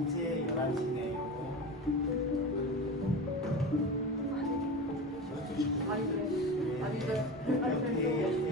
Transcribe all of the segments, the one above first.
이제 11시네요. 아니 그래. 아니 그래. 이렇게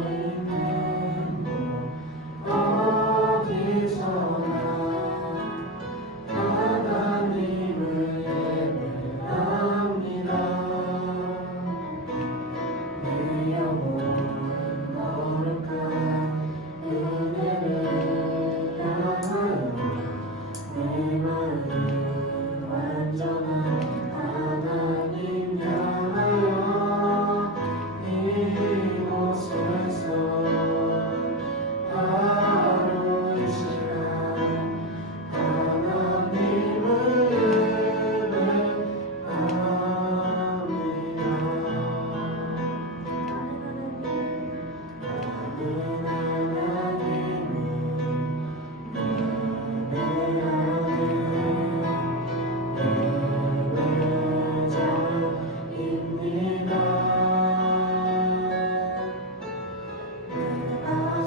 있는 곳 어디서나 하나님을 예배합니다. 내 영혼은 거룩한 은혜를 향하여 내 마음은 완전한 하나님 향하여 이곳에서 하루 이 시간 하나님을 내가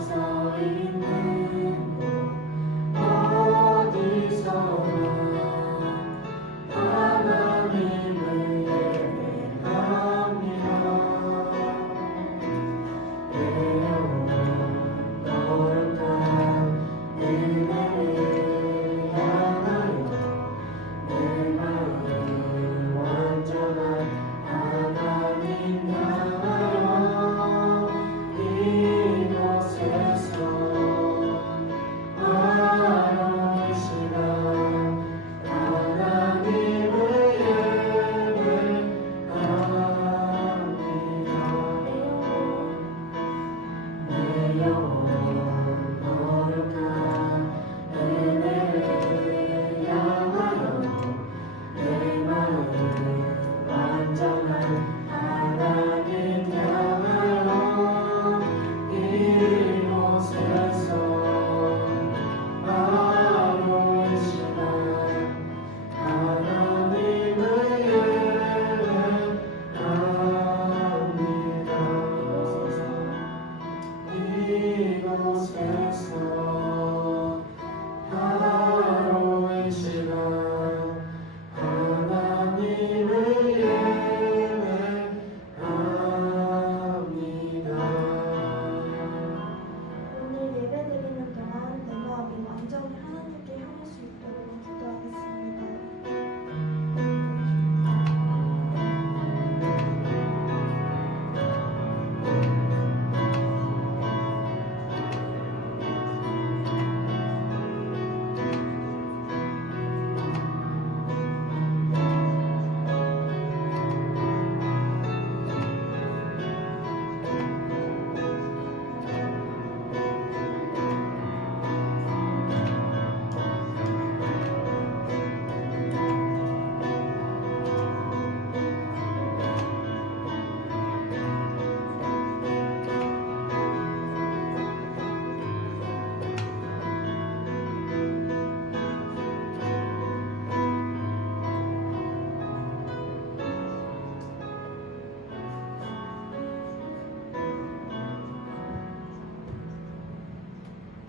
서 있는 곳 어디서나 하나님을 예배합니다. 내 영혼 거룩한 은혜를 향하여 내 마음을 완전한 하나님 향하여 이곳에서 하루 이 시간 하나님을 예배합니다. 내 영혼 거룩한 은혜를 향하여 내 마음을 완전한 하나님 향하여 이곳에서 하루 이 시간 하나님을 예배합니다. 이곳에서 하루 이 시간 하나님을 예배합니다. 오늘 예배드리는 동안 내 마음이 완전히 하나님께 향할 수 있도록 기도하겠습니다.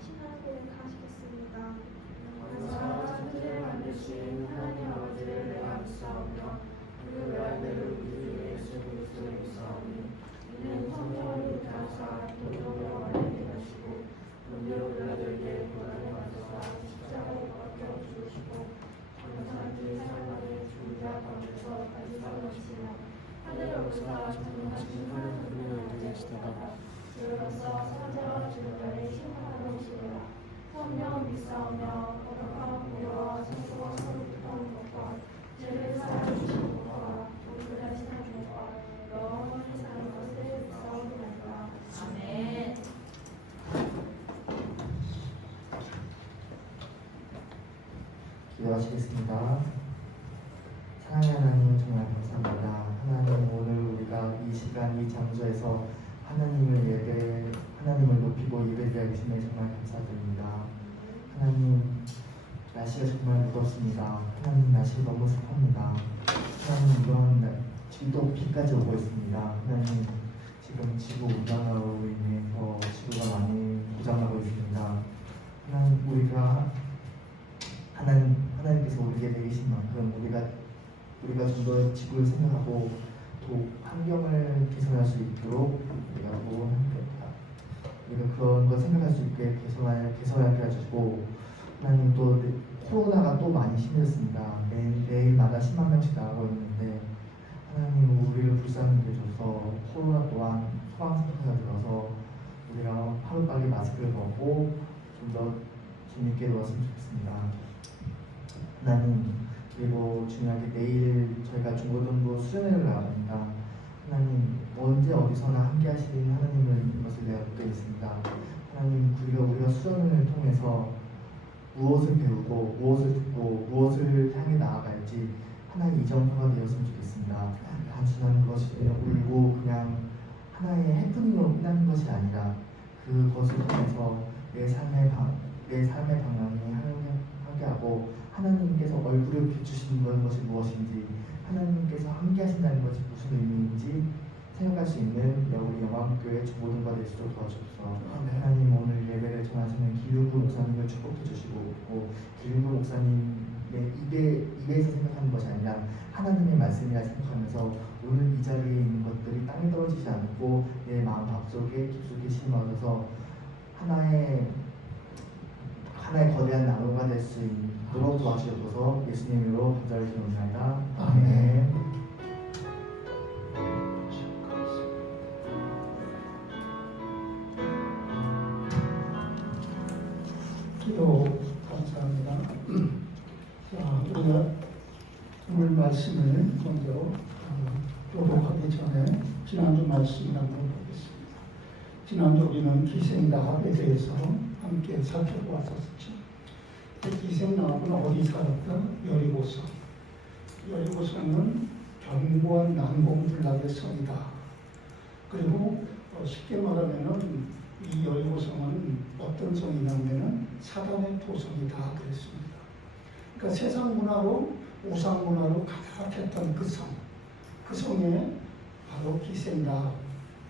신앙을 가시겠습니다. 천지를 만드신 하나님 아버지를 내가 믿사오며 그 외아들을 우리 주 예수 그리스도를 믿사오니 이는 성령을 따라사 도덕으로 말하게 하시고 본디오 빌라도에게 고난을 받으사 십자가에 못 박혀 죽으시고 장사한지 사흘만에 죽은 자 가운데서 다시 살아나시며 하늘에 올라가 전능하신 하나님을 의지하시다가 저희로서 사자와 죽은 자를 심판하러 오시리라. 성령을 믿사오며 거룩한 보혈과 성소와 서로 뜻하는 것과 죄를 사하여 주시는 것과 우리를 하시는 것과 영원히 사는 것을 믿사오리나이다. 아멘. 기도하시겠습니다. 사랑하는 하나님 정말 감사합니다. 하나님 오늘 우리가 이 시간 이 장소에서 하나님을 높이고 예배드리게 하심에 정말 감사드립니다. 하나님 날씨가 정말 무덥습니다. 하나님 날씨가 너무 습합니다. 하나님 이런 지금도 비까지 오고 있습니다. 하나님 지금 지구 온난화로 인해서 지구가 많이 고장나고 있습니다. 하나님 우리가 하나님께서 우리에게 내리신 만큼 우리가 좀 더 지구를 생각하고 또 환경을 개선할 수 있도록 우리가 개선하게 해주시고 하나님 또 코로나가 또 많이 심해졌습니다. 매일마다 10만 명씩 나가고 있는데 하나님 우리를 불쌍히 여겨줘서 코로나 또한 소방상태가 들어서 우리가 하루빨리 마스크를 벗고 좀 더 재밌게 놀았으면 좋겠습니다. 하나님 그리고 중요하게 내일 저희가 중고등부 수련회를 나갑니다. 하나님 언제 어디서나 함께 하시는 하나님을 것을 내가 믿겠습니다. 하나님 그리고 우리가 수련회를 통해서 무엇을 배우고 무엇을 듣고 무엇을 향해 나아갈지 하나의 이정표가 되었으면 좋겠습니다. 단순한 것이 울고 그냥 하나의 해프닝으로 끝나는 것이 아니라 그것을 통해서 내 삶의 방향이 하게 하고 하나님께서 얼굴을 비추시는 것이 무엇인지 하나님께서 함께 하신다는 것이 무슨 의미인지 생각할 수 있는 우리 영광교회 중고등부가 될 수 있도록 도와주옵소서. 하나님 오늘 예배를 전하시는 기윤구 목사님을 축복해 주시고 기윤구 목사님의 입에서 생각하는 것이 아니라 하나님의 말씀이라 생각하면서 오늘 이 자리에 있는 것들이 땅에 떨어지지 않고 내 마음 밥속에 깊숙이 심어져서 하나의 거대한 나무가 될 수 있도록 도와주셔서 예수님으로 감사를 드립니다. 아멘. 기도 감사합니다. 자, 우리가 오늘 말씀을 먼저 교독하기 전에 지난주 말씀을 한번 보겠습니다. 지난주 우리는 기생나합에 대해서 함께 살펴보았었죠. 기생나합은 어디 살았다? 여리고성. 여리고성은 견고한 난공불락의 성이다. 그리고 쉽게 말하면은 이 여리고성은 어떤 성이냐면은 사단의 토성이다 그랬습니다. 그러니까 세상 문화로 우상 문화로 가득했던 그 성, 그 성에 바로 기생나합,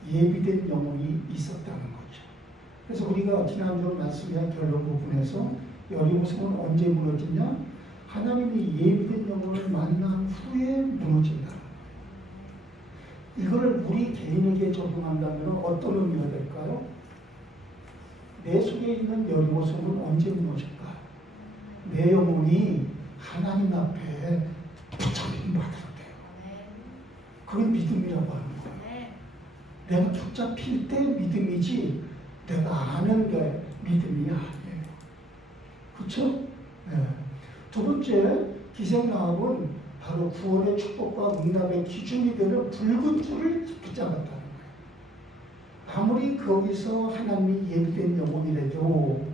예비된 영혼이 있었다는 거죠. 그래서 우리가 지난주 말씀의 결론 부분에서 여리고성은 언제 무너지냐? 하나님이 예비된 영혼을 만난 후에 무너진다. 이거를 우리 개인에게 적용한다면 어떤 의미가 될까요? 내 속에 있는 여리고성은 언제 무너질까? 내 영혼이 하나님 앞에 붙잡힘 받을 때요. 그게 믿음이라고 하는 거예요. 내가 붙잡힐 때 믿음이지 내가 아는 게 믿음이 아니에요. 그렇죠? 네. 두 번째, 기생나합은 바로 구원의 축복과 응답의 기준이 되는 붉은 줄을 붙잡았다는 거예요. 아무리 거기서 하나님이 예비된 영혼이라도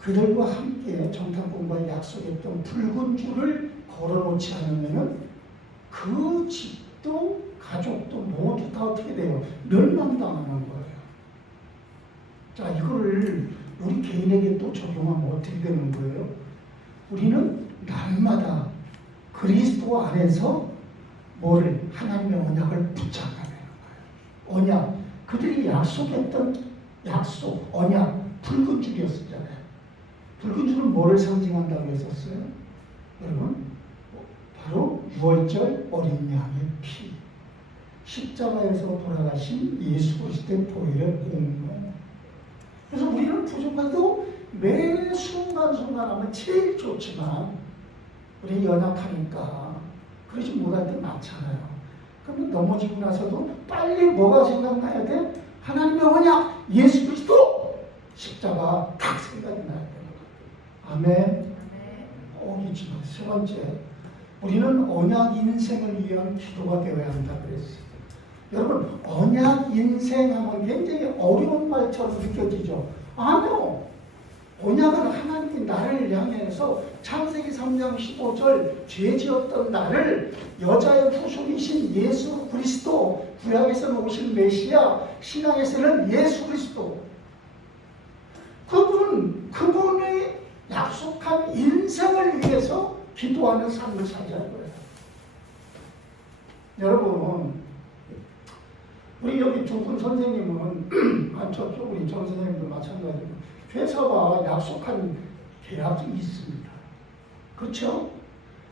그들과 함께 정탐꾼과 약속했던 붉은 줄을 걸어놓지 않으면 그 집도 가족도 모두 다 어떻게 돼요? 멸망당하는 거예요. 자, 이거를 우리 개인에게 또 적용하면 어떻게 되는 거예요? 우리는 날마다 그리스도 안에서 뭐를 하나님의 언약을 붙잡아야 되는 거예요. 언약, 그들이 약속했던 약속, 언약, 붉은 줄이었잖아요. 붉은 줄은 뭐를 상징한다고 했었어요? 여러분, 바로 유월절 어린 양의 피, 십자가에서 돌아가신 예수 그리스도의 보혈의 공로. 그래서 우리는 부족해도 매 순간순간하면 제일 좋지만 우리 연약하니까 그러지 못할 때 많잖아요. 그러면 넘어지고 나서도 빨리 뭐가 생각나야 돼? 하나님의 언약, 예수 그리스도 십자가 딱 생각이 나야 되는 거예요. 아멘. 이지만 세 번째, 우리는 언약 인생을 위한 기도가 되어야 한다 그랬어요. 여러분, 언약 인생하면 굉장히 어려운 말처럼 느껴지죠. 아니요. 언약은 하나님이 나를 향해서 창세기 3장 15절 죄 지었던 나를 여자의 후손이신 예수 그리스도, 구약에서는 오신 메시아, 신앙에서는 예수 그리스도, 그분의 약속한 인생을 위해서 기도하는 삶을 살자는 거예요. 여러분, 우리 여기 두 분 선생님은 저쪽 우리 정 선생님도 마찬가지고 회사와 약속한 계약이 있습니다. 그렇죠?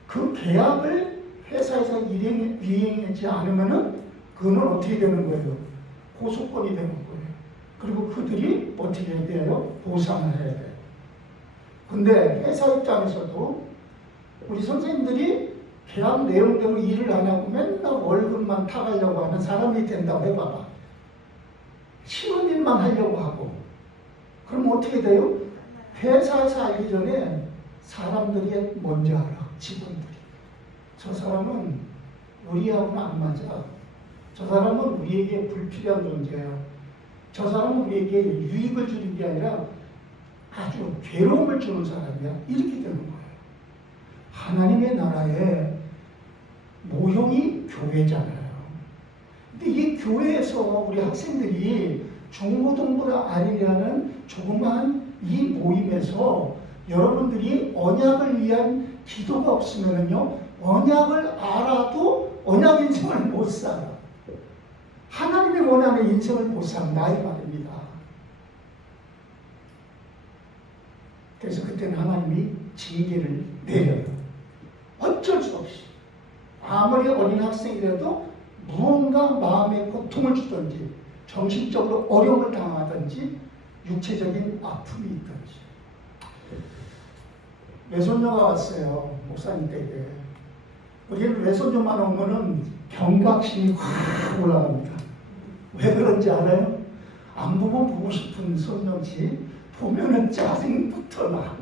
그 계약을 회사에서 이행하지 않으면은 그거는 어떻게 되는 거예요? 고소권이 되는 거예요. 그리고 그들이 어떻게 해야 돼요? 보상을 해야 돼요. 근데 회사 입장에서도 우리 선생님들이 계약 내용대로 일을 안 하고 맨날 월급만 타가려고 하는 사람이 된다고 해봐봐. 쉬운 일만 하려고 하고. 그럼 어떻게 돼요? 회사에서 알기 전에 사람들이 먼저 알아. 직원들이. 저 사람은 우리하고는 안 맞아. 저 사람은 우리에게 불필요한 존재야. 저 사람은 우리에게 유익을 주는 게 아니라 아주 괴로움을 주는 사람이야. 이렇게 되는 거예요. 하나님의 나라의 모형이 교회잖아요. 근데 이 교회에서 우리 학생들이 중고등부를 알리려는 조그마한 이 모임에서 여러분들이 언약을 위한 기도가 없으면요, 언약을 알아도 언약 인생을 못 살아. 하나님이 원하는 인생을 못 산다 이 말입니다. 그래서 그때는 하나님이 징계를 내려요. 어쩔 수 없이. 아무리 어린 학생이라도 무언가 마음에 고통을 주든지 정신적으로 어려움을 당하든지 육체적인 아픔이 있든지. 외손녀가 왔어요. 목사님 댁에. 우리는 외손녀만 오면은 경각심이 확 올라갑니다. 왜 그런지 알아요? 안 보면 보고 싶은 손녀지 보면은 짜증부터 나.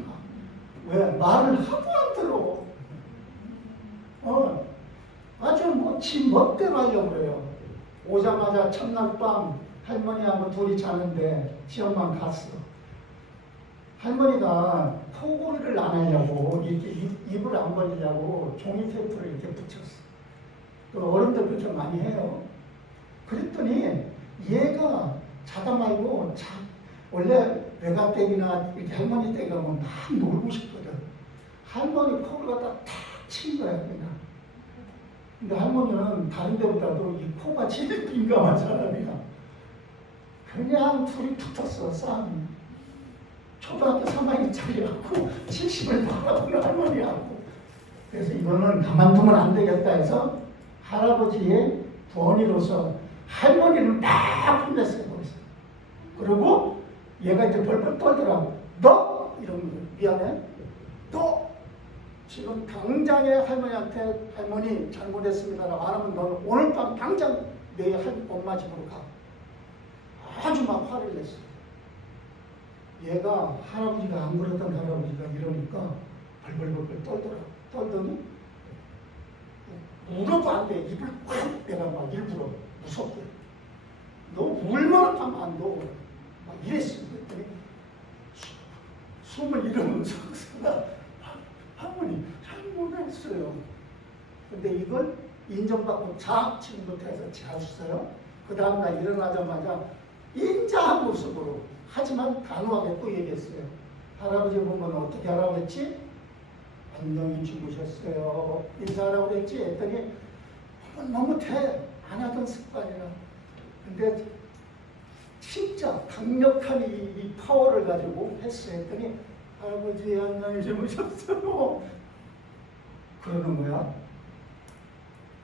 왜? 말을 하도 안 들어. 아주 지 멋대로 하려고 그래요. 오자마자 첫날 밤 할머니하고 둘이 자는데 지엄만 갔어. 할머니가 코골이를 안 하려고 이렇게 입을 안 벌리려고 종이 테이프를 이렇게 붙였어. 어른들 그렇게 많이 해요. 그랬더니 얘가 자다 말고 원래 외가댁이나 이렇게 할머니 댁 가면 막 놀고 싶거든. 할머니 코를 갖다 탁 친 거야 그냥. 근데 할머니는 다른 데보다도 이 코가 제일 민감한 사람이야. 그냥 둘이 붙었어 싸움이. 초등학교 3학년짜리하고 70을 바라보는 할머니하고. 그래서 이거는 가만두면 안 되겠다 해서 할아버지의 부언이로서 할머니를 막 혼냈어요. 거기서. 그리고 얘가 이제 벌벌 떨더라고. 너! 이러면 미안해. 너! 지금 당장에 할머니한테 할머니 잘못했습니다라고 안 하면 너는 오늘 밤 당장 내 엄마 집으로 가. 아주 막 화를 냈어. 얘가 할아버지가 안 그러던 할아버지가 이러니까 벌벌벌벌 떨더니 울어도 안 돼. 입을 꽉 내가 막 일부러 무섭게. 너 울면 하면 안 돼. 막 이랬어. 그랬더니 숨을 잃으면서 할머니 잘못했어요. 근데 이걸 인정받고 지금부터 해서 잘 써요. 그 다음날 일어나자마자 인자한 모습으로 하지만 단호하게 또 얘기했어요. 할아버지 보면 어떻게 하라고 했지? 안녕히 주무셨어요. 인사하라고 했지? 했더니 너무 안 하던 습관이라. 근데 진짜 강력한 이 파워를 가지고 했어요. 했더니 할아버지 안녕히 주무셨어요. 그러는 거야.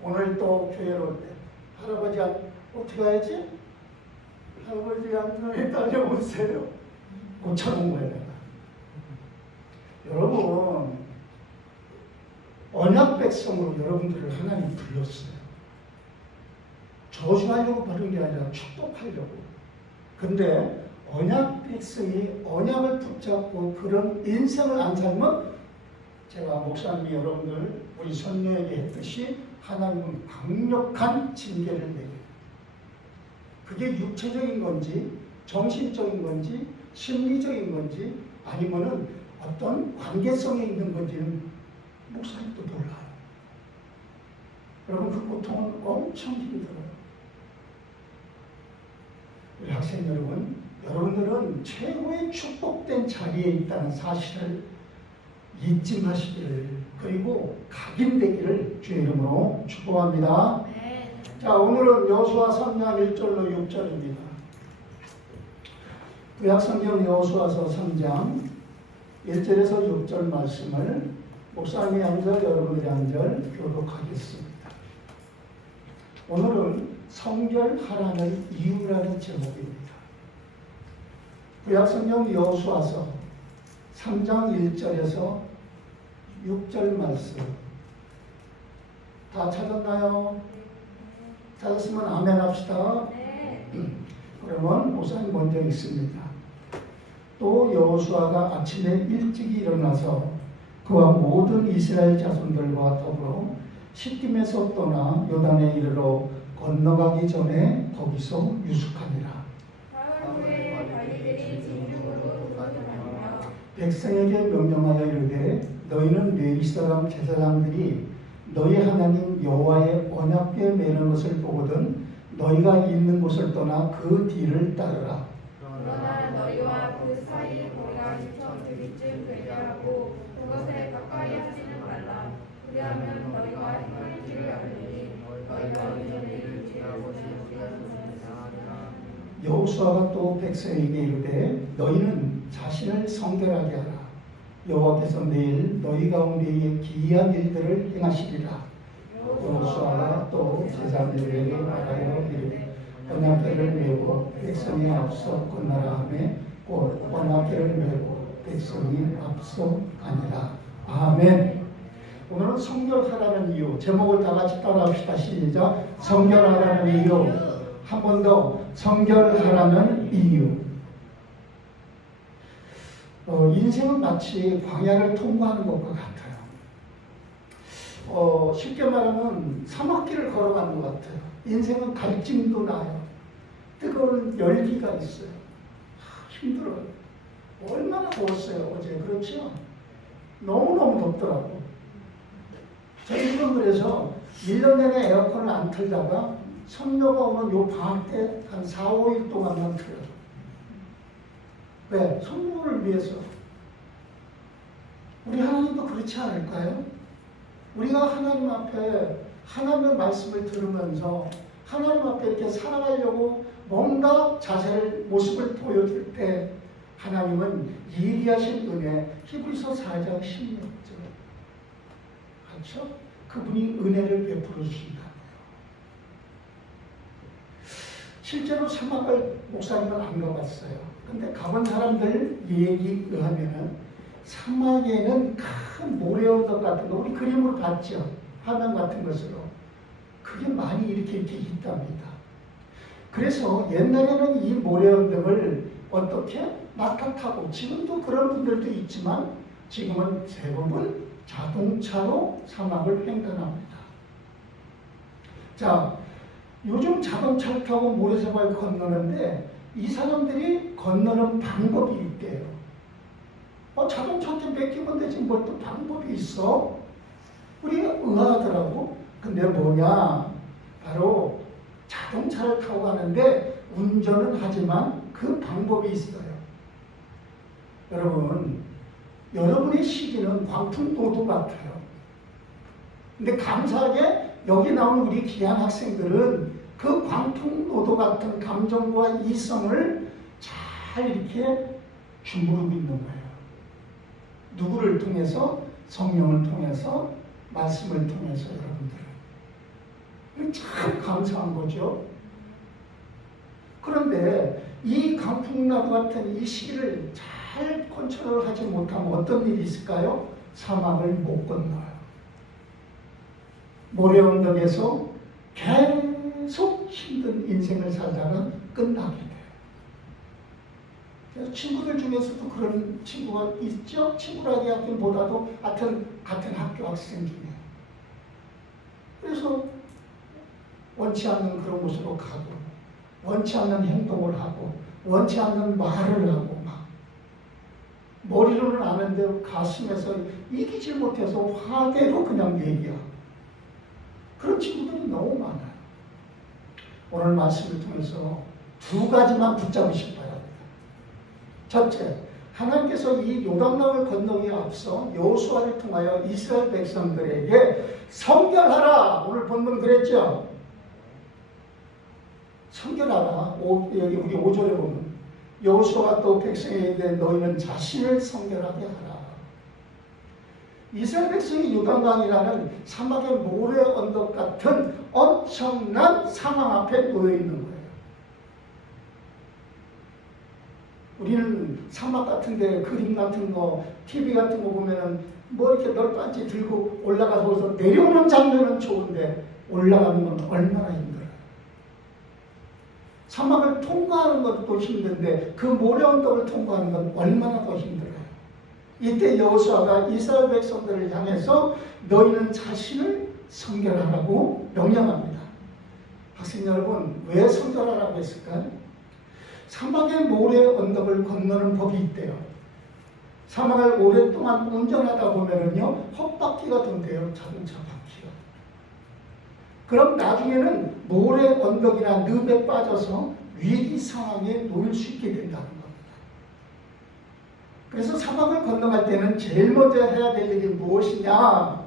오늘 또 교회로 올 때 할아버지 어떻게 해야지? 할아버지 안녕히 다녀오세요. 고쳐놓은 거야 내가. 여러분 언약 백성으로 여러분들을 하나님 불렀어요. 저주하려고 부른 게 아니라 축복하려고. 근데 언약 백성이 언약을 붙잡고 그런 인생을 안 살면 제가 목사님이 여러분들 우리 선녀에게 했듯이 하나님은 강력한 징계를 내려요. 그게 육체적인 건지 정신적인 건지 심리적인 건지 아니면은 어떤 관계성에 있는 건지는 목사님도 몰라요. 여러분 그 고통은 엄청 힘들어요. 우리 학생 여러분, 여러분들은 최고의 축복된 자리에 있다는 사실을 잊지 마시기를, 그리고 각인되기를 주의 이름으로 축복합니다. 네. 자, 오늘은 여호수아 3장 1절로 6절입니다. 구약성경 여호수아서 3장 1절에서 6절 말씀을 목사님이 한 절, 여러분들이 한 절 교독하겠습니다. 오늘은 성결하라는 이유라는 제목입니다. 구약성경 여호수아서 3장 1절에서 6절 말씀 다 찾았나요? 찾았으면 아멘 합시다. 그러면 목사님 먼저 읽습니다. 또 여호수아가 아침에 일찍 일어나서 그와 모든 이스라엘 자손들과 더불어 시딤에서 떠나 요단에 이르러 건너가기 전에 거기서 유숙하니라. 사흘 후에 바리들이 진중으로 돌아다니며 백성에게 명령하여 이르되 너희는 레위 사람 제사장들이 너희 하나님 여호와의 언약궤 매는 것을 보거든 너희가 있는 곳을 떠나 그 뒤를 따르라. 그러나 너희와 그 사이 거리가 2천 규빗쯤 되게 하고 그것에 가까이 하지는 말라. 그리하면 너희가 행할 줄을 알리니 너희가 너희를 지혜하고 여호수아가 또 백성에게 이르되 너희는 자신을 성결하게 하라. 여호와께서 내일 너희 가운데에 기이한 일들을 행하시리라. 여호수아가 또 제사장들에게 말하여 이르되 언약궤를 메고 백성이 앞서 건너라 하매 곧 언약궤를 메고 백성이 앞서 가니라. 아멘. 오늘은 성결하라는 이유, 제목을 다 같이 따라합시다. 시작. 성결하라는 이유. 한 번 더, 성결하라는 이유. 인생은 마치 광야를 통과하는 것과 같아요. 쉽게 말하면 사막길을 걸어가는 것 같아요. 인생은 갈증도 나요. 뜨거운 열기가 있어요. 힘들어요. 얼마나 더웠어요, 어제. 그렇죠? 너무너무 덥더라고. 저희 집은 그래서 1년 내내 에어컨을 안 틀다가 성녀가 오는 요 방학 때 한 4, 5일 동안만 틀어요. 왜? 성녀를 위해서. 우리 하나님도 그렇지 않을까요? 우리가 하나님 앞에 하나님의 말씀을 들으면서 하나님 앞에 이렇게 살아가려고 뭔가 자세를, 모습을 보여줄 때 하나님은 예리하신 은혜, 히브리서 4장 16절. 그렇죠? 그분이 은혜를 베풀어 주신다고요. 실제로 사막을 목사님은 안 가봤어요. 근데 가본 사람들 얘기에 의하면은 사막에는 큰 모래언덕 같은 거, 우리 그림으로 봤죠? 화면 같은 것으로. 그게 많이 이렇게 있답니다. 그래서 옛날에는 이 모래언덕을 어떻게 낙타 타고, 지금도 그런 분들도 있지만 지금은 대부분 자동차로 사막을 횡단합니다. 자, 요즘 자동차를 타고 모래사막을 건너는데 이 사람들이 건너는 방법이 있대요. 자동차한테 맡기면 되지 뭘 또 방법이 있어? 우리가 의아하더라고. 근데 뭐냐? 바로 자동차를 타고 가는데 운전은 하지만 그 방법이 있어요. 여러분, 여러분의 시기는 광풍노도 같아요. 근데 감사하게 여기 나온 우리 귀한 학생들은 그 광풍노도 같은 감정과 이성을 잘 이렇게 주무르고 있는 거예요. 누구를 통해서? 성령을 통해서, 말씀을 통해서 여러분들. 참 감사한 거죠. 그런데 이 강풍나무 같은 이 시기를 잘 컨트롤하지 못하면 어떤 일이 있을까요? 사막을 못 건너요. 모래 언덕에서 계속 힘든 인생을 살다가 끝나게 돼요. 그래서 친구들 중에서도 그런 친구가 있죠? 친구라기 하기보다도 같은 학교 학생 중에. 그래서 원치 않는 그런 곳으로 가고, 원치 않는 행동을 하고, 원치 않는 말을 하고, 막 머리로는 아는데 가슴에서 이기질 못해서 화대로 그냥 얘기하고, 그런 친구들이 너무 많아요. 오늘 말씀을 통해서 두 가지만 붙잡으시기 바랍니다. 첫째, 하나님께서 이 요단강을 건너기에 앞서 여호수아를 통하여 이스라엘 백성들에게 성결하라. 오늘 본문 그랬죠? 성결하라. 여기 우리 5절에 보면 여호수아가 또 백성에게 너희는 자신을 성결하게 하라. 이스라엘 백성이 요단강이라는 사막의 모래 언덕 같은 엄청난 상황 앞에 놓여 있는 거예요. 우리는 사막 같은데 그림 같은 거, TV 같은 거 보면은 뭐 이렇게 널빤지 들고 올라가서 거기서 내려오는 장면은 좋은데 올라가는 건 얼마나 힘들어요. 사막을 통과하는 것도 힘든데 그 모래 언덕을 통과하는 건 얼마나 더 힘들어요. 이때 여호수아가 이스라엘 백성들을 향해서 너희는 자신을 성결하라고 명령합니다. 학생 여러분, 왜 성결하라고 했을까요? 사막의 모래 언덕을 건너는 법이 있대요. 사막을 오랫동안 운전하다 보면은요, 헛바퀴가 돈대요. 자동차 바퀴가. 그럼 나중에는 모래 언덕이나 늪에 빠져서 위기 상황에 놓일 수 있게 된다는 겁니다. 그래서 사막을 건너갈 때는 제일 먼저 해야 될 일이 무엇이냐?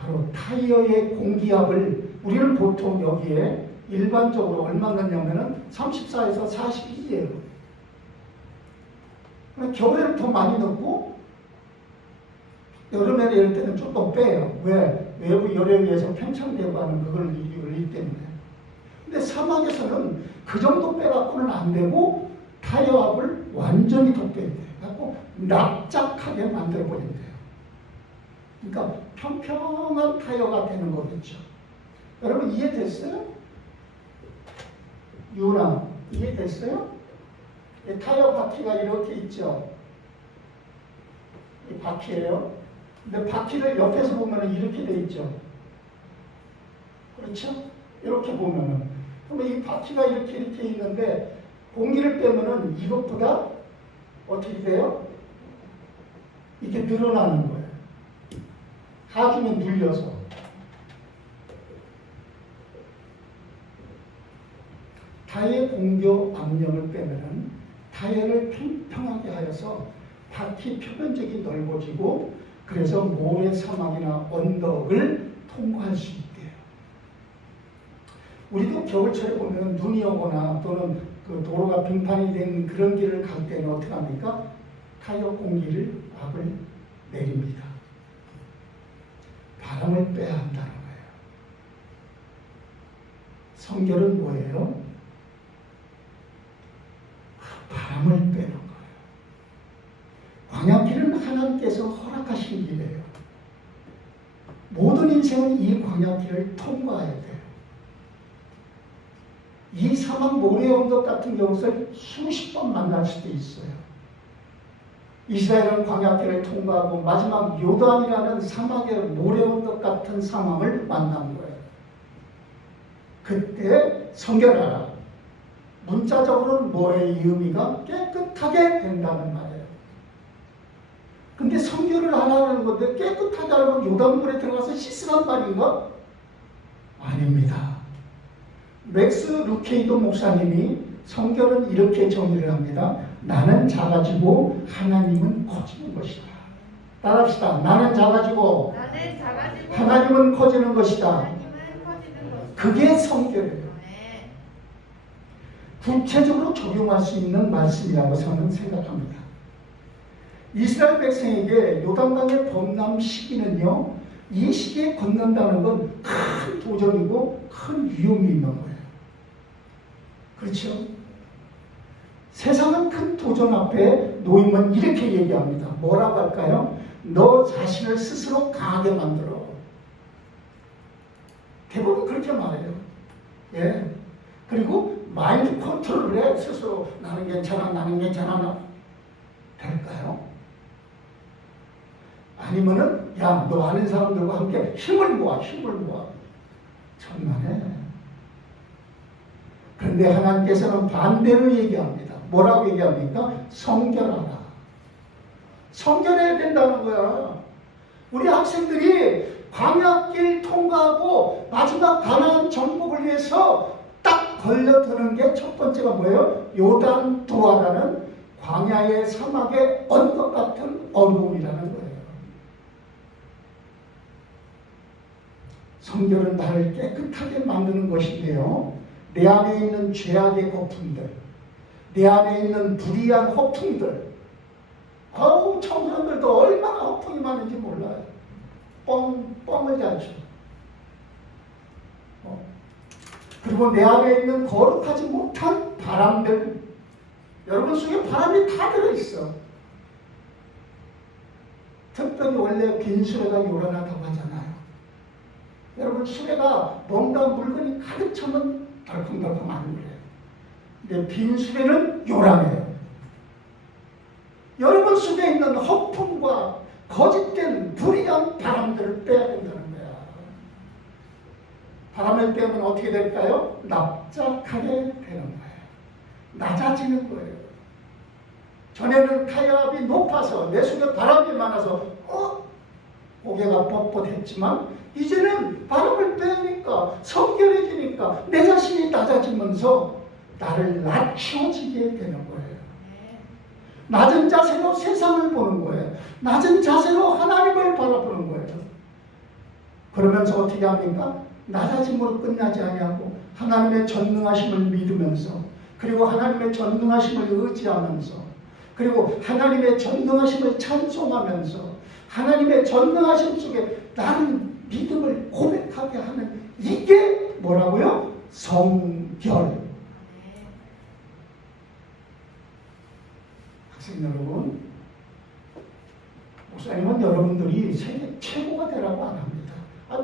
바로 타이어의 공기압을, 우리는 보통 여기에 일반적으로 얼마 넣냐면은 34에서 42예요. 겨울에는 더 많이 넣고 여름에 이럴 때는 조금 빼요. 왜? 외부 열에 의해서 팽창되고 하는 그걸 이기 때문에. 근데 사막에서는 그 정도 빼갖고는 안 되고 타이어압을 완전히 덮여야 돼요. 그래서 납작하게 만들어버린대요. 그러니까 평평한 타이어가 되는 거겠죠. 여러분 이해됐어요? 유나 이해됐어요? 타이어 바퀴가 이렇게 있죠. 이 바퀴예요. 근데 바퀴를 옆에서 보면 이렇게 돼 있죠. 그렇죠? 이렇게 보면은. 그러면 이 바퀴가 이렇게 있는데 공기를 빼면은 이것보다 어떻게 돼요? 이렇게 늘어나는 거예요. 하중에 눌려서. 타이어 공조 압력을 빼면은 타이어를 평평하게 하여서 바퀴 표면적이 넓어지고 그래서 모래 사막이나 언덕을 통과할 수 있대요. 우리도 겨울철에 보면 눈이 오거나 또는 그 도로가 빙판이 된 그런 길을 갈 때는 어떻게 합니까? 타이어 공기를 압을 내립니다. 바람을 빼야 한다는 거예요. 성결은 뭐예요? 바람을 빼는 거예요. 광야길은 하나님께서 허락하신 길이에요. 모든 인생은 이 광야길을 통과해야 돼요. 이 사막 모래 언덕 같은 경우를 수십 번 만날 수도 있어요. 이스라엘은 광야길을 통과하고 마지막 요단이라는 사막의 모래 언덕 같은 상황을 만난 거예요. 그때 성결하라. 문자적으로는 뭐의 의미가 깨끗하게 된다는 말이에요. 근데 성결을 하라는 건데 깨끗하게 하려면 요단물에 들어가서 씻으란 말인가? 아닙니다. 맥스 루케이도 목사님이 성결은 이렇게 정의를 합니다. 나는 작아지고 하나님은 커지는 것이다. 따라합시다. 나는 작아지고 하나님은 커지는 것이다. 그게 성결이에요. 구체적으로 적용할 수 있는 말씀이라고 저는 생각합니다. 이스라엘 백성에게 요단강의 범람 시기는요, 이 시기에 건넌다는 건 큰 도전이고 큰 위험이 있는 거예요. 그렇죠? 세상은 큰 도전 앞에 놓이면 이렇게 얘기합니다. 뭐라고 할까요? 너 자신을 스스로 강하게 만들어. 대부분 그렇게 말해요. 예. 그리고 마인드 컨트롤을 해. 스스로 나는 괜찮아. 될까요? 아니면은 야, 너 아는 사람들과 함께 힘을 모아. 천만에. 그런데 하나님께서는 반대로 얘기합니다. 뭐라고 얘기합니까? 성결하라. 성결해야 된다는 거야. 우리 학생들이 광야길 통과하고 마지막 가나안 정복을 위해서 딱 걸려드는 게 첫 번째가 뭐예요? 요단 도하라는 광야의 사막의 언덕 같은 어려움이라는 거예요. 성결은 나를 깨끗하게 만드는 것인데요. 내 안에 있는 죄악의 거품들, 내 안에 있는 불의한 허풍들, 청소년들도 얼마나 허풍이 많은지 몰라요. 뻥을 잘 쳐. 그리고 내 안에 있는 거룩하지 못한 바람들, 여러분 속에 바람이 다 들어있어. 특별히 원래 빈 수레가 요란하다고 하잖아요. 여러분 수레가 뭔가 물건이 가득 차면 덜컹덜컹 안 그래요. 근데 빈 수레는 요란해요. 여러분 속에 있는 허풍과 거짓된 불의한 바람들을 빼야 된다는 거야. 바람을 빼면 어떻게 될까요? 납작하게 되는 거예요. 낮아지는 거예요. 전에는 타협이 높아서 내 속에 바람이 많아서 고개가 뻣뻣했지만 이제는 바람을 빼니까 성결해지니까 내 자신이 낮아지면서 나를 낮춰지게 되는 거예요. 낮은 자세로 세상을 보는 거예요. 낮은 자세로 하나님을 바라보는 거예요. 그러면서 어떻게 합니까? 낮아짐으로 끝나지 아니하고 하나님의 전능하심을 믿으면서, 그리고 하나님의 전능하심을 의지하면서, 그리고 하나님의 전능하심을 찬송하면서 하나님의 전능하심 속에 나는 믿음을 고백하게 하는, 이게 뭐라고요? 성결. 학생 여러분, 목사님은 여러분들이 세계 최고가 되라고 안 합니다.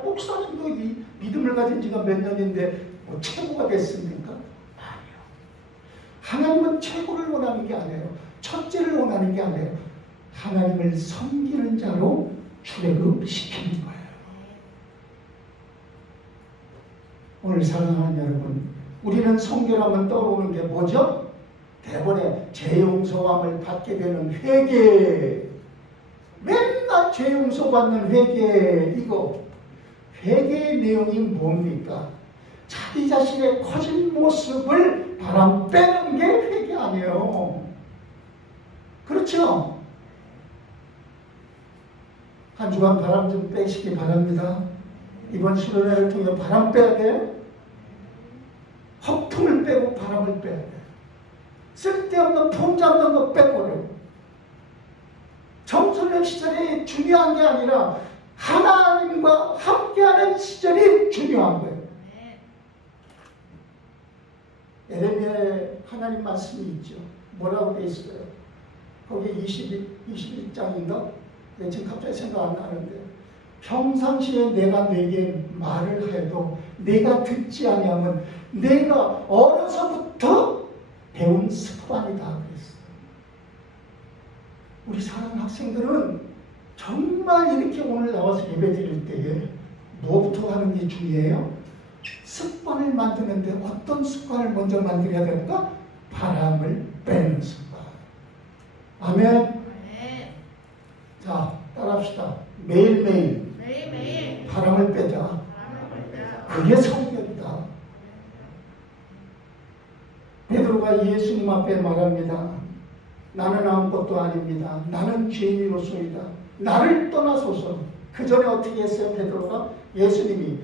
목사님도 이 믿음을 가진 지가 몇 년인데 뭐 최고가 됐습니까? 아니요. 하나님은 최고를 원하는 게 아니에요. 첫째를 원하는 게 아니에요. 하나님을 섬기는 자로 출애굽시키는 거예요. 오늘 사랑하는 여러분, 우리는 성결하면 떠오르는 게 뭐죠? 대번에 죄 용서함을 받게 되는 회개. 맨날 죄 용서받는 회개. 이거 회개의 내용이 뭡니까? 자기 자신의 커진 모습을 바람 빼는 게 회개 아니에요. 그렇죠? 한 주간 바람 좀 빼시기 바랍니다. 이번 수련회를 통해 바람 빼야 돼요. 허풍을 빼고 바람을 빼야 돼요. 쓸데없는 폼 잡는 거 빼버려요. 청소년 시절이 중요한 게 아니라 하나님과 함께하는 시절이 중요한 거예요. 예레미야에 하나님 말씀이 있죠. 뭐라고 돼 있어요? 거기 21장인가? 지금 갑자기 생각 안 나는데, 평상시에 내가 내게 말을 해도 내가 듣지 아니하면 내가 어려서부터 배운 습관이다 그랬어요. 우리 사랑하는 학생들은 정말 이렇게 오늘 나와서 예배 드릴 때에 뭐부터 하는 게 중요해요? 습관을 만드는데 어떤 습관을 먼저 만들어야 될까? 바람을 빼는 습관. 아멘. 자, 따라합시다. 매일매일 바람을 빼자. 그게 성결이다. 베드로가 예수님 앞에 말합니다. 나는 아무것도 아닙니다. 나는 죄인으로소이다. 나를 떠나소서. 그 전에 어떻게 했어요? 베드로가 예수님이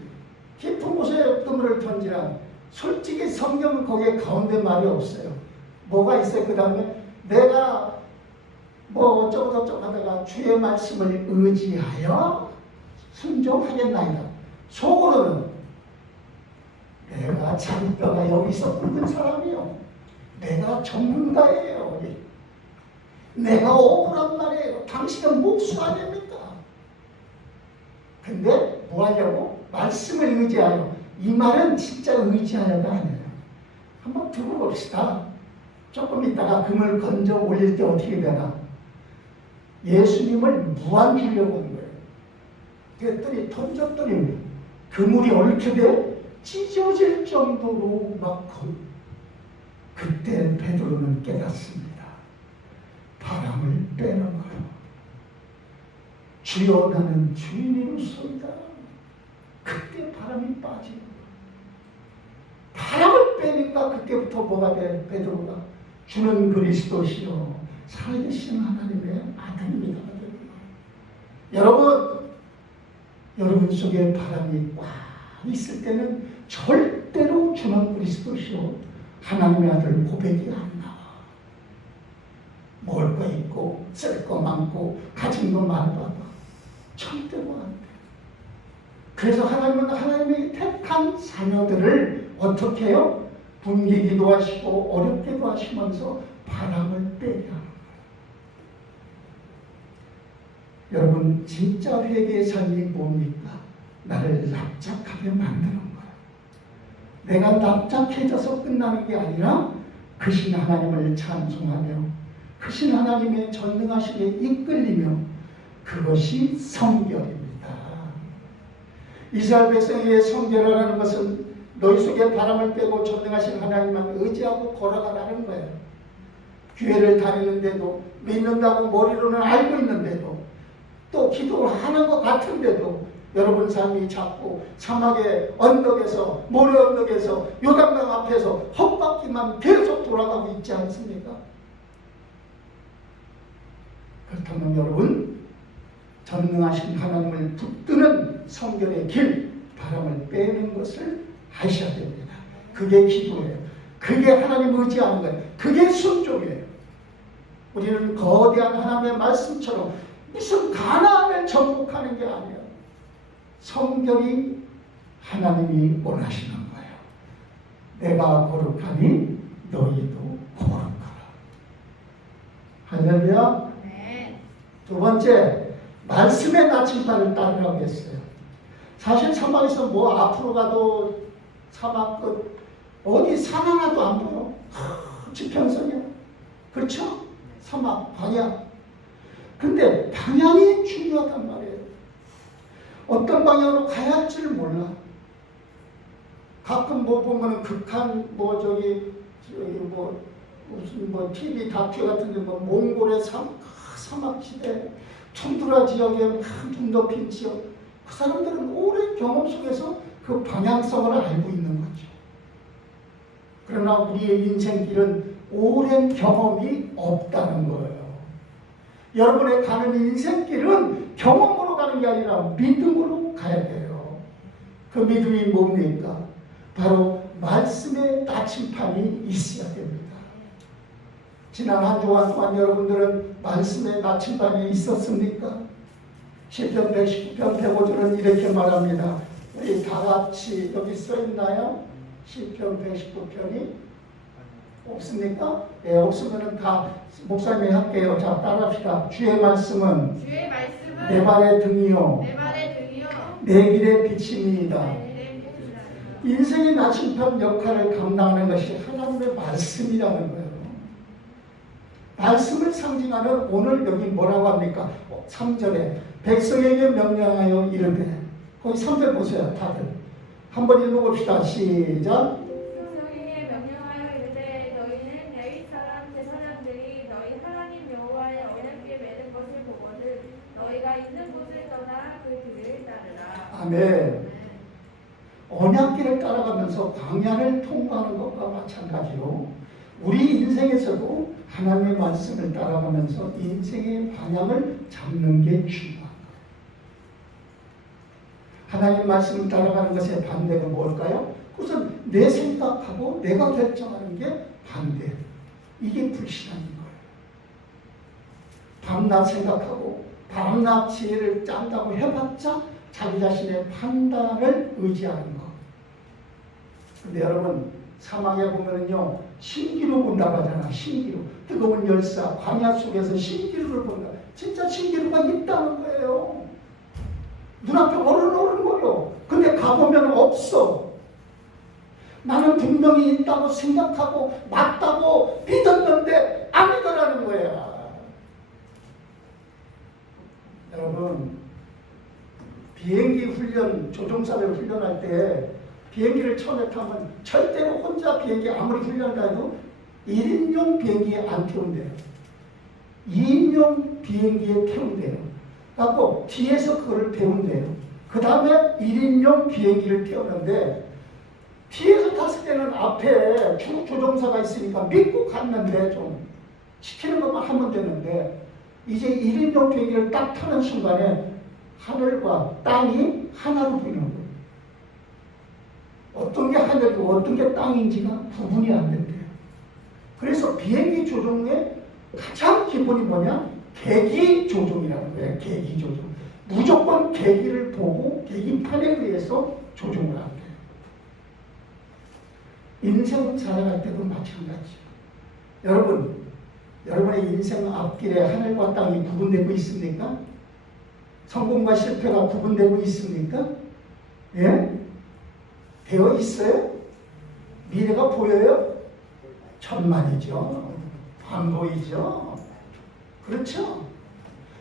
깊은 곳에 그물을 던지라. 솔직히 성경은 거기에 가운데 말이 없어요. 뭐가 있어요? 그 다음에 내가 뭐 어쩌고저쩌고 하다가 주의 말씀을 의지하여 순종하겠나이다. 속으로는 내가 잔뼈가 여기서 굵은 사람이요. 내가 전문가예요. 내가 억울한 말이에요. 당신은 목수 아닙니까? 근데 뭐 하려고? 말씀을 의지하여. 이 말은 진짜 의지하여가 아니에요. 한번 두고 봅시다. 조금 있다가 그물 건져 올릴 때 어떻게 되나? 예수님을 무한 주려고 한 거예요. 그랬더니 던졌더니 그물이 얽혀대 찢어질 정도로 막 그때 베드로는 깨닫습니다. 바람을 빼는 거예요. 주여 나는 주인으로서이다. 그때 바람이 빠지는 거예요. 바람을 빼니까 그때부터 뭐가 돼? 베드로가 주는 그리스도시요 살아계신 하나님의 아들입니다. 여러분 속에 바람이 꽉 있을 때는 절대로 주는 그리스도시요 하나님의 아들 고백이 안 나와. 먹을 거 있고 쓸 거 많고 가진 거 많아도 절대로 안 돼. 그래서 하나님은 하나님의 택한 자녀들을 어떻게 해요? 굶기기도 하시고 어렵게도 하시면서 바람을 빼게 하는 거예요. 여러분, 진짜 회개의 삶이 뭡니까? 나를 납작하게 만드는 거예요. 내가 납작해져서 끝나는 게 아니라 크신 하나님을 찬송하며 크신 하나님의 전능하심에 이끌리며, 그것이 성결입니다. 이스라엘 백성에게 성결하라는 것은 너희 속에 바람을 빼고 전능하신 하나님만 의지하고 걸어가라는 거예요. 교회를 다니는데도, 믿는다고 머리로는 알고 있는데도, 또 기도를 하는 것 같은데도 여러분 삶이 자꾸 사막의 언덕에서, 모래 언덕에서, 요단강 앞에서 헛바퀴만 계속 돌아가고 있지 않습니까? 그렇다면 여러분, 전능하신 하나님을 붙드는 성결의 길, 바람을 빼는 것을 하셔야 됩니다. 그게 기도예요. 그게 하나님 의지하는 거예요. 그게 순종이에요. 우리는 거대한 하나님의 말씀처럼 무슨 가나안을 정복하는 게 아니에요. 성결이 하나님이 원하시는 거예요. 내가 거룩하니 너희도 거룩하라. 할렐루야. 네. 두 번째, 말씀의 나침반을 따르라고 했어요. 사실 사막에서 뭐 앞으로 가도 사막 끝 어디 산 하나도 안 보여. 지평선이야. 그렇죠? 사막 방향. 근데 방향이 중요하단 말이에요. 어떤 방향으로 가야 할지를 몰라. 가끔 뭐 보면은 극한 무슨 TV 다큐 같은데 몽골의 사막지대, 툰드라 지역에 눈 덮인 지역, 그 사람들은 오랜 경험 속에서 그 방향성을 알고 있는 거죠. 그러나 우리의 인생길은 오랜 경험이 없다는 거예요. 여러분의 가는 인생길은 경험으로 가는 게 아니라 믿음으로 가야 돼요. 그 믿음이 뭡니까? 바로 말씀의 나침판이 있어야 됩니다. 지난 한 주간 동안 여러분들은 말씀의 나침반이 있었습니까? 시편 119편 105절은 이렇게 말합니다. 우리 다 같이 여기 써 있나요? 시편 119편이 없습니까? 예, 없으면 다 목사님이 할게요. 자, 따라합시다. 주의 말씀은 내 발의 등이요 내 길의 빛입니다. 인생의 나침반 역할을 감당하는 것이 하나님의 말씀이라는 거예요. 말씀을 상징하는 오늘 여기 뭐라고 합니까? 3절에 백성에게 명령하여 이르되, 거기 3절 보세요. 다들 한번 읽어봅시다. 시작. 백성에게 명령하여 이르되 너희는 레위 사람 제사장들이 너희 하나님 여호와의 언약궤 맺은 것을 보거든 너희가 있는 곳을 떠나 그 길을 따르라. 아멘. 언약궤를 따라가면서 광야를 통과하는 것과 마찬가지로 우리 인생에서도 하나님의 말씀을 따라가면서 인생의 방향을 잡는 게 중요합니다. 하나님 말씀을 따라가는 것의 반대가 뭘까요? 그것은 내 생각하고 내가 결정하는 게 반대. 이게 불신앙인 거예요. 밤낮 생각하고 밤낮 지혜를 짠다고 해봤자 자기 자신의 판단을 의지하는 것. 근데 여러분, 사막에 보면은요, 신기루 본다고 하잖아. 신기루. 뜨거운 열사, 광야 속에서 신기루를 본다. 진짜 신기루가 있다는 거예요. 눈앞에 어른거려. 근데 가보면 없어. 나는 분명히 있다고 생각하고 맞다고 믿었는데 아니더라는 거야. 여러분, 비행기 훈련, 조종사를 훈련할 때 비행기를 처음에 타면 절대로 혼자 비행기 아무리 훈련을 해도 1인용 비행기에 안 태운대요. 2인용 비행기에 태운대요. 그래서 뒤에서 그거를 배운대요. 그 다음에 1인용 비행기를 태우는데 뒤에서 탔을 때는 앞에 조종사가 있으니까 믿고 갔는데 좀 시키는 것만 하면 되는데 이제 1인용 비행기를 딱 타는 순간에 하늘과 땅이 하나로 보이는 거예요. 어떤 게 하늘이고 어떤 게 땅인지가 구분이 안 된대요. 그래서 비행기 조종의 가장 기본이 뭐냐? 계기 조종이라는 거예요. 계기 조종. 무조건 계기를 보고 계기판에 의해서 조종을 한대요. 인생 살아갈 때도 마찬가지예요. 여러분, 여러분의 인생 앞길에 하늘과 땅이 구분되고 있습니까? 성공과 실패가 구분되고 있습니까? 예? 되어 있어요? 미래가 보여요? 천만이죠. 안 보이죠? 그렇죠?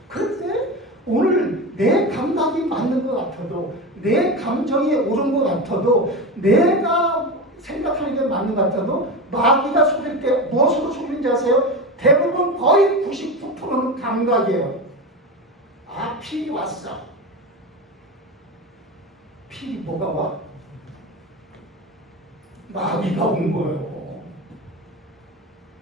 그런데 오늘 내 감각이 맞는 것 같아도, 내 감정이 옳은 것 같아도, 내가 생각하는 게 맞는 것 같아도 마귀가 속일 때 무엇으로 속이는지 아세요? 대부분 거의 99%는 감각이에요. 아, 필이 왔어. 필이 뭐가 와? 마귀가 온 거예요.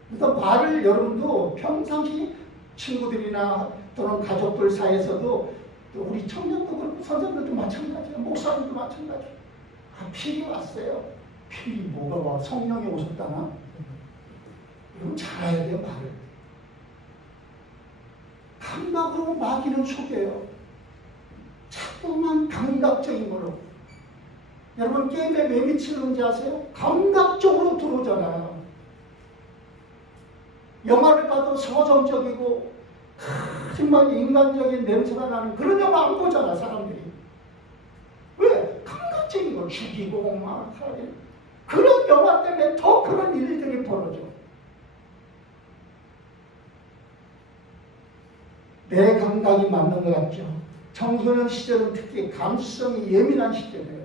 그래서 말을 여러분도 평상시 친구들이나 또는 가족들 사이에서도, 또 우리 청년도 그렇고 선생님들도 마찬가지예요. 목사님도 마찬가지예요. 아, 필이 왔어요. 필이 뭐가 와? 성령이 오셨다나? 여러분 잘 알아야 돼요, 말을. 감각으로 마귀는 속여요. 자꾸만 감각적인 거로. 여러분 게임에 왜 미치는지 아세요? 감각적으로 들어오잖아요. 영화를 봐도 서정적이고 정말 인간적인 냄새가 나는 그런 영화 안 보잖아, 사람들이. 왜? 감각적인 걸 죽이고 막 하는 그런 영화 때문에 더 그런 일들이 벌어져. 내 감각이 맞는 것 같죠. 청소년 시절은 특히 감수성이 예민한 시절이에요.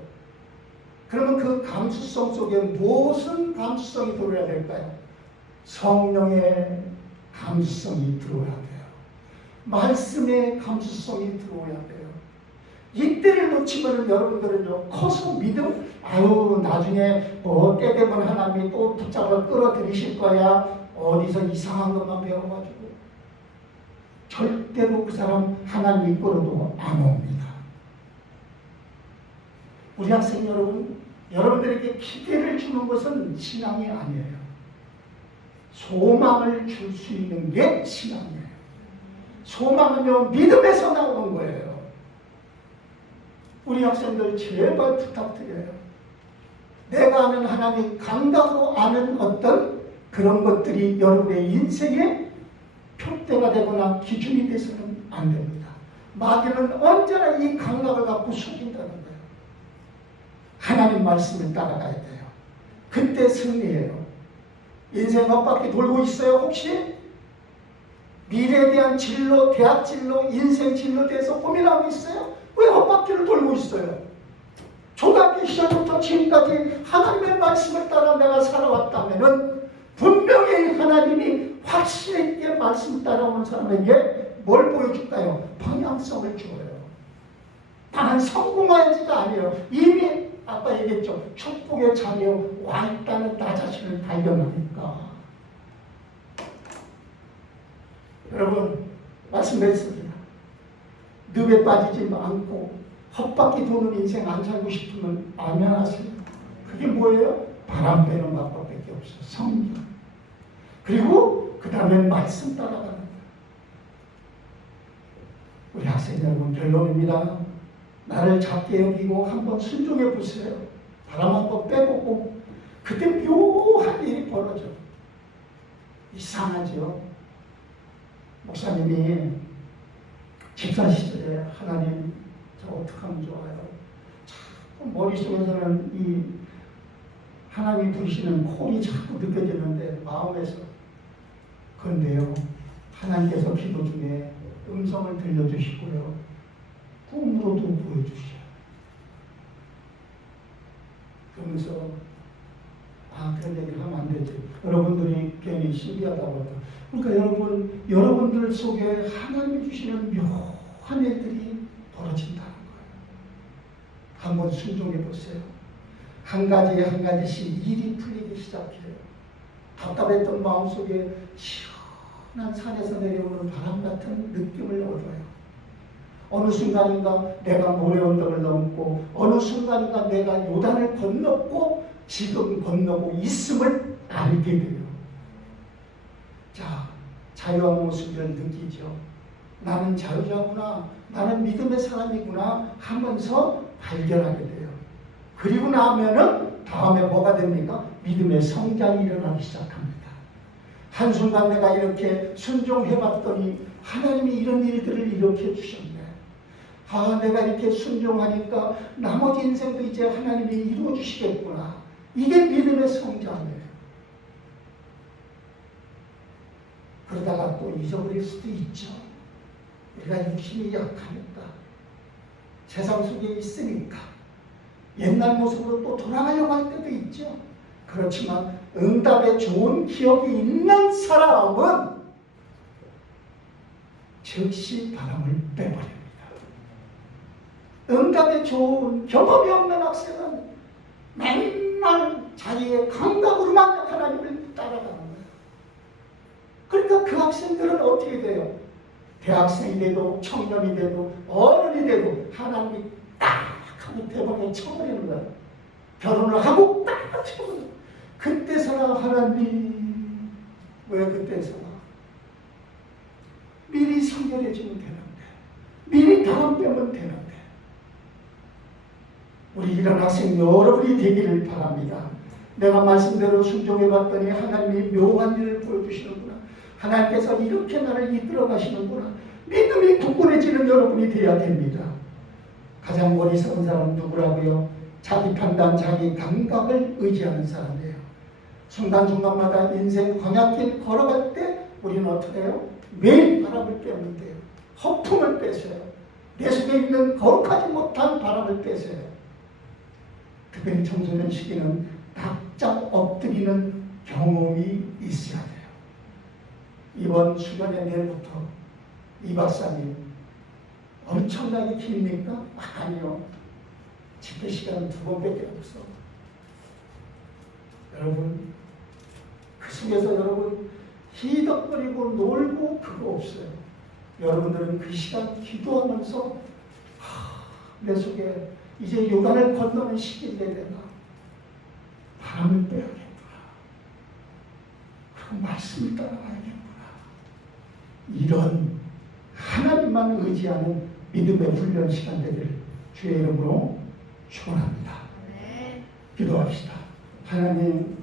그러면 그 감수성 속에 무슨 감수성이 들어야 될까요? 성령의 감수성이 들어야 돼요. 말씀의 감수성이 들어야 돼요. 이때를 놓치면 여러분들은요, 커서 믿음, 아유 나중에 때 되면 하나님이 또 붙잡아 끌어들이실 거야. 어디서 이상한 것만 배워가지고. 절대로 그 사람 하나님 이끌어도 안 옵니다. 우리 학생 여러분, 여러분들에게 기대를 주는 것은 신앙이 아니에요. 소망을 줄 수 있는 게 신앙이에요. 소망은요, 믿음에서 나오는 거예요. 우리 학생들 제발 부탁드려요. 내가 아는 하나님, 감각으로 아는 어떤 그런 것들이 여러분의 인생의 표대가 되거나 기준이 돼서는 안 됩니다. 마귀는 언제나 이 감각을 갖고 속인다는 거예요. 하나님 말씀을 따라가야 돼요. 그때 승리해요. 인생 엇바퀴 돌고 있어요, 혹시? 미래에 대한 진로, 대학 진로, 인생 진로에 대해서 고민하고 있어요? 왜 엇바퀴를 돌고 있어요? 초등학교 시절부터 지금까지 하나님의 말씀을 따라 내가 살아왔다면 분명히 하나님이 확실히 있게 말씀 따라오는 사람에게 뭘 보여줄까요? 방향성을 주어요. 나는 성공해야지가 아니에요. 이미 아까 얘기했죠. 축복의 자리에 와 있다는 나 자신을 발견하니까. 여러분 말씀드렸습니다. 늪에 빠지지 않고 헛바퀴 도는 인생 안 살고 싶으면 아멘 하세요. 그게 뭐예요? 바람 빼는 방법밖에 없어요. 성경. 그리고 그 다음에 말씀 따라가는 거예요. 우리 학생 여러분 결론입니다. 나를 작게 여기고 한번 순종해 보세요. 바람 한번 빼보고 그때 묘한 일이 벌어져. 이상하죠. 목사님이 집사 시절에 하나님 저 어떻게 하면 좋아요? 자꾸 머릿속에서는 이 하나님이 부르시는 콜이 자꾸 느껴지는데 마음에서. 그런데요, 하나님께서 기도 중에 음성을 들려주시고요, 꿈으로도 보여주셔요. 그러면서 그런 얘기를 하면 안 되지. 여러분들이 괜히 신기하다고 하죠. 그러니까 여러분들 속에 하나님이 주시는 묘한 일들이 벌어진다는 거예요. 한번 순종해 보세요. 한 가지씩 일이 풀리기 시작해요. 답답했던 마음속에 시원한 산에서 내려오는 바람 같은 느낌을 얻어요. 어느 순간인가 내가 모래 언덕을 넘고 어느 순간인가 내가 요단을 건넜고 지금 건너고 있음을 알게 돼요. 자, 자유한 모습을 느끼죠. 나는 자유자구나, 나는 믿음의 사람이구나 하면서 발견하게 돼요. 그리고 나면은 다음에 뭐가 됩니까? 믿음의 성장이 일어나기 시작합니다. 한순간 내가 이렇게 순종해봤더니 하나님이 이런 일들을 일으켜 주셨네. 아, 내가 이렇게 순종하니까 나머지 인생도 이제 하나님이 이루어 주시겠구나. 이게 믿음의 성장이에요. 그러다가 또 잊어버릴 수도 있죠. 우리가 육신이 약하니까, 세상 속에 있으니까 옛날 모습으로 또 돌아가려고 할 때도 있죠. 그렇지만 응답에 좋은 기억이 있는 사람은 즉시 바람을 빼버립니다. 응답에 좋은 경험이 없는 학생은 맨날 자기의 감각으로만 하나님을 따라가는 거예요. 그러니까 그 학생들은 어떻게 돼요? 대학생이 돼도 청년이 돼도 어른이 돼도 하나님이 딱 하고 대박에 쳐버리는 거예요. 결혼을 하고 딱 쳐버리는 거예요. 그때서나 하나님, 왜 그때서나? 미리 성결해 주면 되는데, 미리 바람 빼면 되는데. 우리 이런 학생 여러분이 되기를 바랍니다. 내가 말씀대로 순종해 봤더니 하나님이 묘한 일을 보여주시는구나. 하나님께서 이렇게 나를 이끌어 가시는구나. 믿음이 굳건해지는 여러분이 되어야 됩니다. 가장 어리석은 사람은 누구라고요? 자기 판단, 자기 감각을 의지하는 사람이에요. 순간순간마다 인생 광야길 걸어갈 때 우리는 어떻게 해요? 매일 바람을 빼면 돼요. 허풍을 빼세요. 내 속에 있는 거룩하지 못한 바람을 빼세요. 특별히 청소년 시기는 납작 엎드리는 경험이 있어야 돼요. 이번 수련회 내일부터 이 박사님 엄청나게 깁니까? 아니요. 집회 시간은 2번밖에 없어. 여러분, 그 속에서 여러분 희덕거리고 놀고 그거 없어요. 여러분들은 그 시간 기도하면서 내 속에 이제 요단을 건너는 시기인데 내가 바람을 빼야겠구나. 그리고 말씀을 따라가야겠구나. 이런 하나님만 의지하는 믿음의 훈련 시간 되기를 주의 이름으로 축원합니다. 기도합시다. 하나님,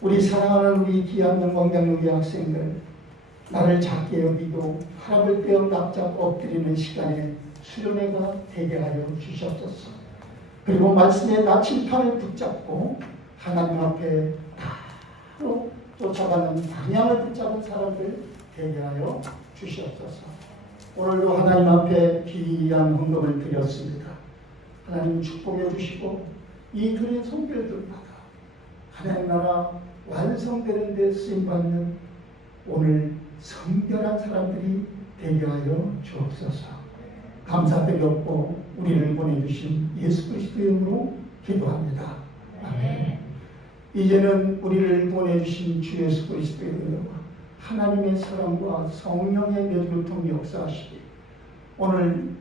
우리 사랑하는 우리 귀한 영광장로교 학생들, 나를 작게 여기고 바람을 빼어 납작 엎드리는 시간에 수련회가 되게 하여 주시옵소서. 그리고 말씀의 나침판을 붙잡고 하나님 앞에 바로 쫓아가는 방향을 붙잡은 사람들 되게 하여 주시옵소서. 오늘도 하나님 앞에 귀한 헌금을 드렸습니다. 하나님 축복해 주시고 이 드린 손길들마다 하나님 나라 완성되는 데 쓰임받는 오늘 성결한 사람들이 되게 하여 주옵소서. 감사드렸고 우리를 보내주신 예수 그리스도의 이름으로 기도합니다. 아멘. 이제는 우리를 보내주신 주 예수 그리스도의 은혜와 하나님의 사랑과 성령의 내교통 역사하시기 오늘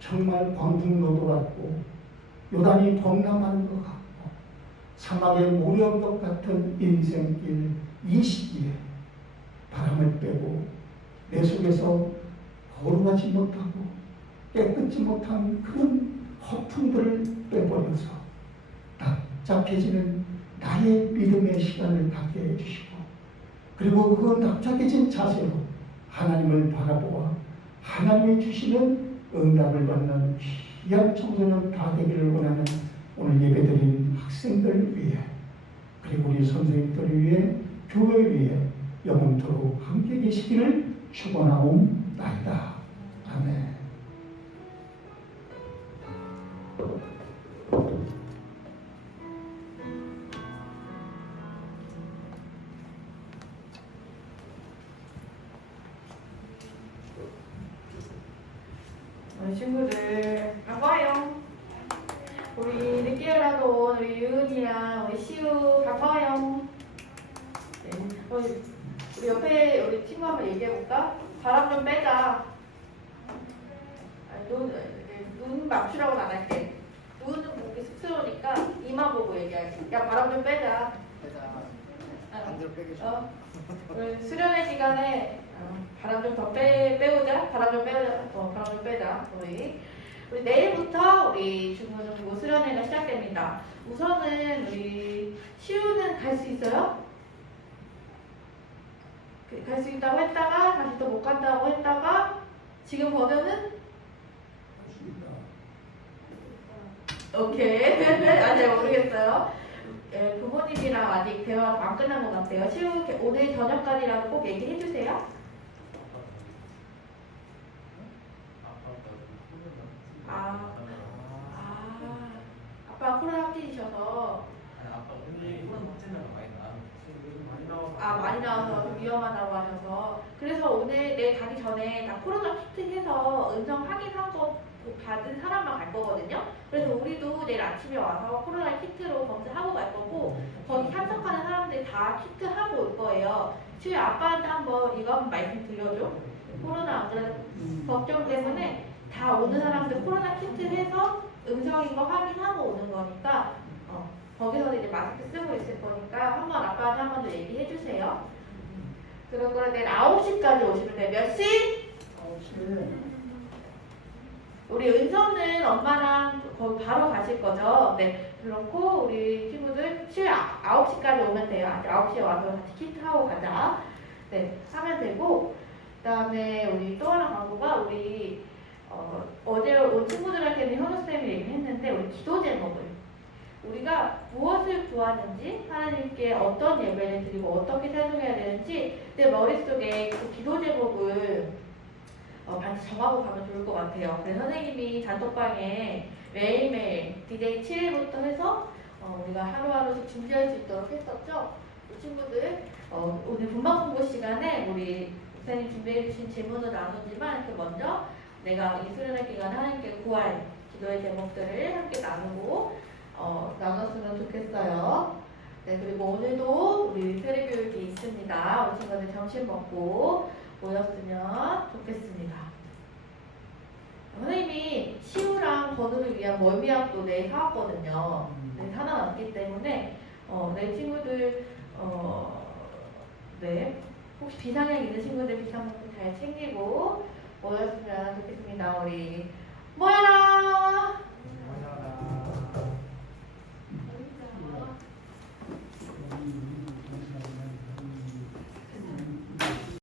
정말 광풍노도 같고 요단이 범람하는 것 같고 사막에 모래온 것 같은 인생길 이 시기에 바람을 빼고 내 속에서 거룩하지 못하고 깨끗지 못한 그런 허풍들을 빼버려서 납작해지는 나의 믿음의 시간을 갖게 해주시고 그리고 그 납작해진 자세로 하나님을 바라보아 하나님이 주시는 응답을 받는 귀한 청소년 다 되기를 원하는 오늘 예배드린 학생들 위해 그리고 우리 선생님들 위해 교회 위해 영원토록 함께 계시기를 축원하옵나이다. 아멘. 우리 친구들 반가워요. 우리 늦게라도 온 우리 유은이랑 우리 시우 반가워요. 네. 우리 옆에 우리 친구 한번 얘기해볼까? 바람 좀 빼자. 눈 맞추라고는 안 할게. 눈은 보기 쑥스러우니까 이마 보고 얘기할게. 야 바람 좀 빼자. 안들 빼기 좋아. 우리 수련회 시간에 바람 좀 더 빼우자. 바람 좀 빼자. 바람 좀 빼자. 우리 우리 내일부터 우리 중고등부 수련회가 시작됩니다. 우선은 우리 시우는 갈 수 있어요? 갈 수 있다고 했다가 다시 또 못 간다고 했다가 지금 번호는? 오케이. 아직 모르겠어요. 예, 부모님이랑 아직 대화가 안 끝난 것 같아요. 시우 오늘 저녁까지라도 꼭 얘기해 주세요. 아빠 코로나 확진이셔서 많이 나와서 좀 위험하다고 하셔서 그래서 오늘 내일 가기 전에 다 코로나 키트 해서 음성 확인한 거 받은 사람만 갈 거거든요. 그래서 우리도 내일 아침에 와서 코로나 키트로 검사하고 갈 거고 거기 참석하는 사람들 다 키트 하고 올 거예요. 지금 아빠한테 한번 이거 한번 말씀 드려줘. 코로나 안 그래도 걱정 때문에 다 오는 사람들 코로나 키트 해서 음성인 거 확인하고 오는 거니까 거기서 이제 마스크 쓰고 있을 거니까 한번 아빠한테 한 번 더 얘기해 주세요. 그럴 거라 내일 9시까지 오시면 돼. 몇 시? 9시. 우리 은서는 엄마랑 거기 바로 가실 거죠? 네. 그렇고 우리 친구들 9시까지 오면 돼요. 9시에 와서 같이 키트하고 가자. 네. 하면 되고 그 다음에 우리 또 하나 광고가 우리 어제 온 친구들한테는 현우 쌤이 얘기했는데 우리 기도 제목을 우리가 무엇을 구하는지 하나님께 어떤 예배를 드리고 어떻게 찬송해야 되는지 내 머릿속에 그 기도 제목을 반드시 정하고 가면 좋을 것 같아요. 그래서 선생님이 단톡방에 매일매일 D-Day 7일부터 해서 우리가 하루하루씩 준비할 수 있도록 했었죠. 그 친구들 오늘 분방 공부 시간에 우리 목사님 준비해 주신 질문을 나누지만 그 먼저 내가 이 수련회 기간에 하나님께 구할 기도의 제목들을 함께 나누고 나눴으면 좋겠어요. 네, 그리고 오늘도 우리 세례교육이 있습니다. 우리 친구들 점심 먹고 모였으면 좋겠습니다. 선생님이 시우랑 건우를 위한 멀미약도 내일 사왔거든요. 네, 사다 놨기 때문에 내 친구들 네, 혹시 비상약 있는 친구들 비상약도 잘 챙기고 모였으면 좋겠습니다. 우리 모여라!